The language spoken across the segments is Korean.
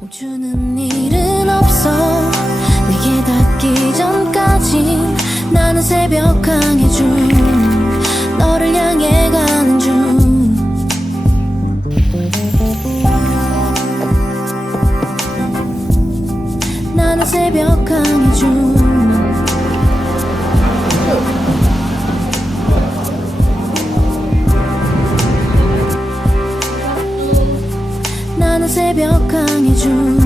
멈추는 일은 없어. 내게 닿기 전까지 나는 새벽 항해 중 너를 향해 가는 중. 나는 새벽 항해 중 새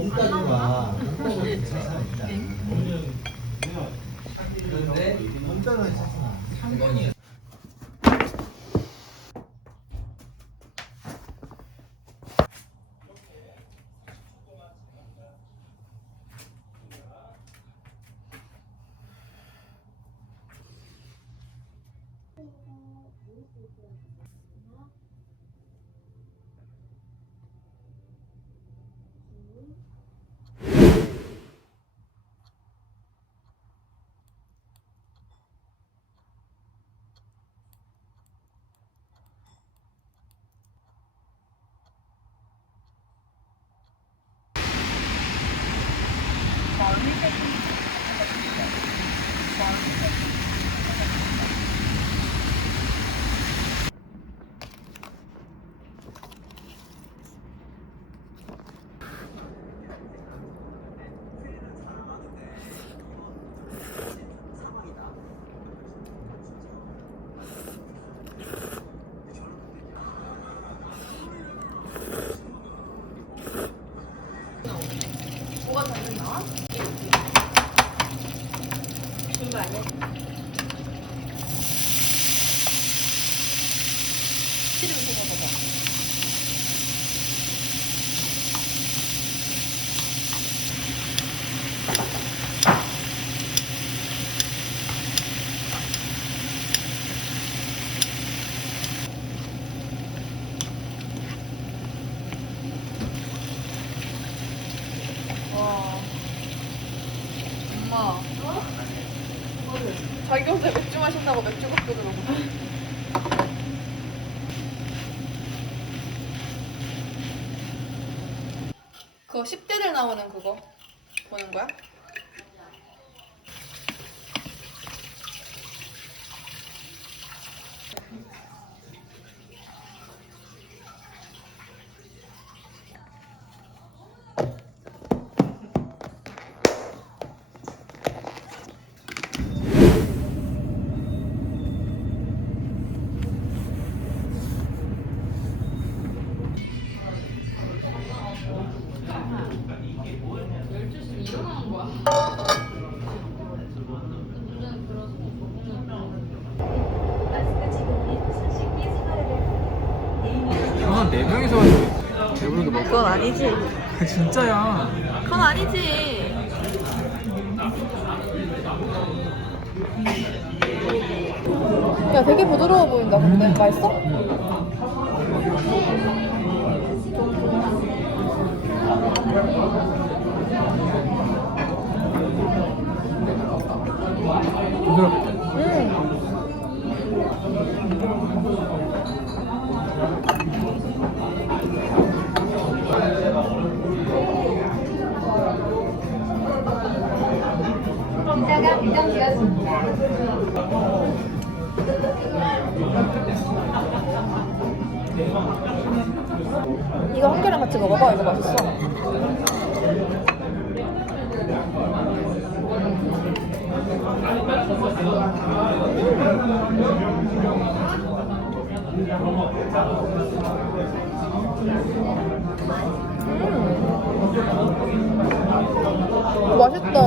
몸따기가 몸따기가 괜찮아 그런데 몸따기가 괜찮아 와. 자기 혼자 맥주 마신다고 맥주 갖고 들어오고. 그거 10대들 나오는 그거 보는 거야? 배부르게 먹어. 그건 아니지. 진짜야. 그건 아니지. 야, 되게 부드러워 보인다, 근데. 맛있어? 부드럽게. 이거 한 개랑 같이 먹어봐. 이거 맛있어. 음. 맛있다.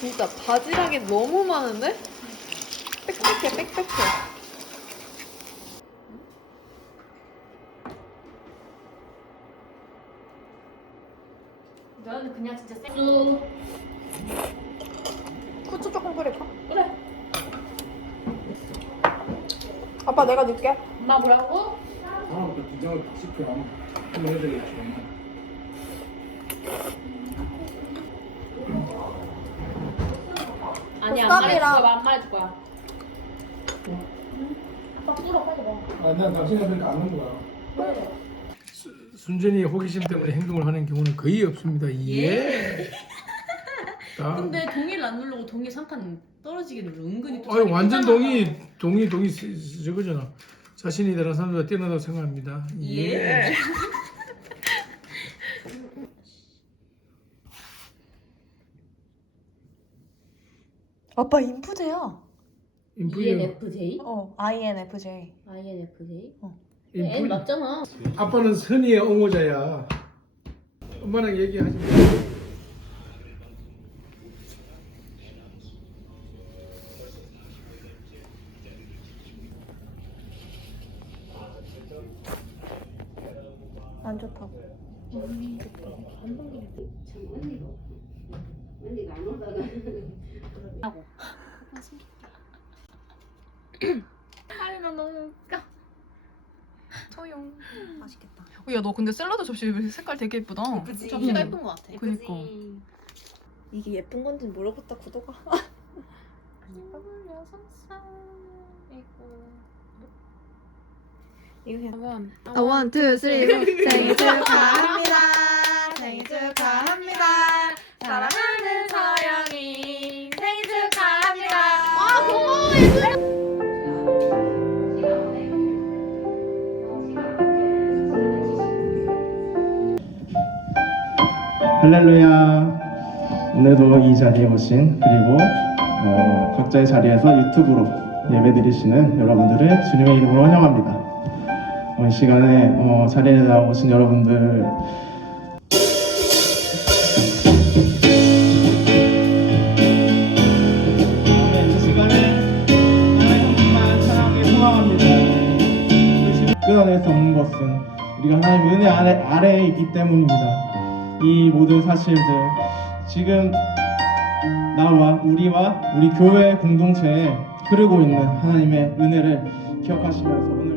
진짜 바지락이 너무 많은데? 빽빽해 빽빽해 너는 그냥 진짜 생 후추 조금 뿌릴까? 그래 아빠 내가 넣을게 엄마 뭐라고? 다음부터 긴장을 시켜. 한번 해드리겠죠. 아니 안 거야 안 말해줄 거야 아빠 뚫어 빨리 먹어 아, 난 당신한테 안는 거야. 순전히 호기심 때문에 행동을 하는 경우는 거의 없습니다. 예. 자, 근데 동의를 안 누르고 동의 삼칸 떨어지게 눌러 은근히 또 아유, 자기 완전 크잖아. 동의, 동의, 동의 쓰- 쓰- 저거잖아. 자신이 다른 사람보다 뛰어나다고 생각합니다. 예. 아빠 인프제야 인프리, ENFJ? 어 INFJ INFJ? 어. N 인프리. 맞잖아 아빠는 선의의 옹호자야. 엄마랑 얘기하지 마. 안 좋다고 하리나 너무 웃겨. 소용. 맛있겠다. 야 너 근데 샐러드 접시 색깔 되게 예쁘다. 접시가 예쁜 거 같아. 그니까. 이게 예쁜 건지 모르겠다 구도가. 이거 그냥 아, 원, 투, 쓰리, 포. 생일 축하합니다. 생일 축하합니다. 사랑하는 서영이 생일 축하합니다. 아, 고마워. 할렐루야. 오늘도 이 자리에 오신 그리고 어, 각자의 자리에서 유튜브로 예배 드리시는 여러분들을 주님의 이름으로 환영합니다. 어, 이 시간에 어, 자리에 나오신 여러분들 수 없는 것은 우리가 하나님의 은혜 아래, 아래에 있기 때문입니다. 이 모든 사실들 지금 나와 우리와 우리 교회 공동체에 흐르고 있는 하나님의 은혜를 기억하시면서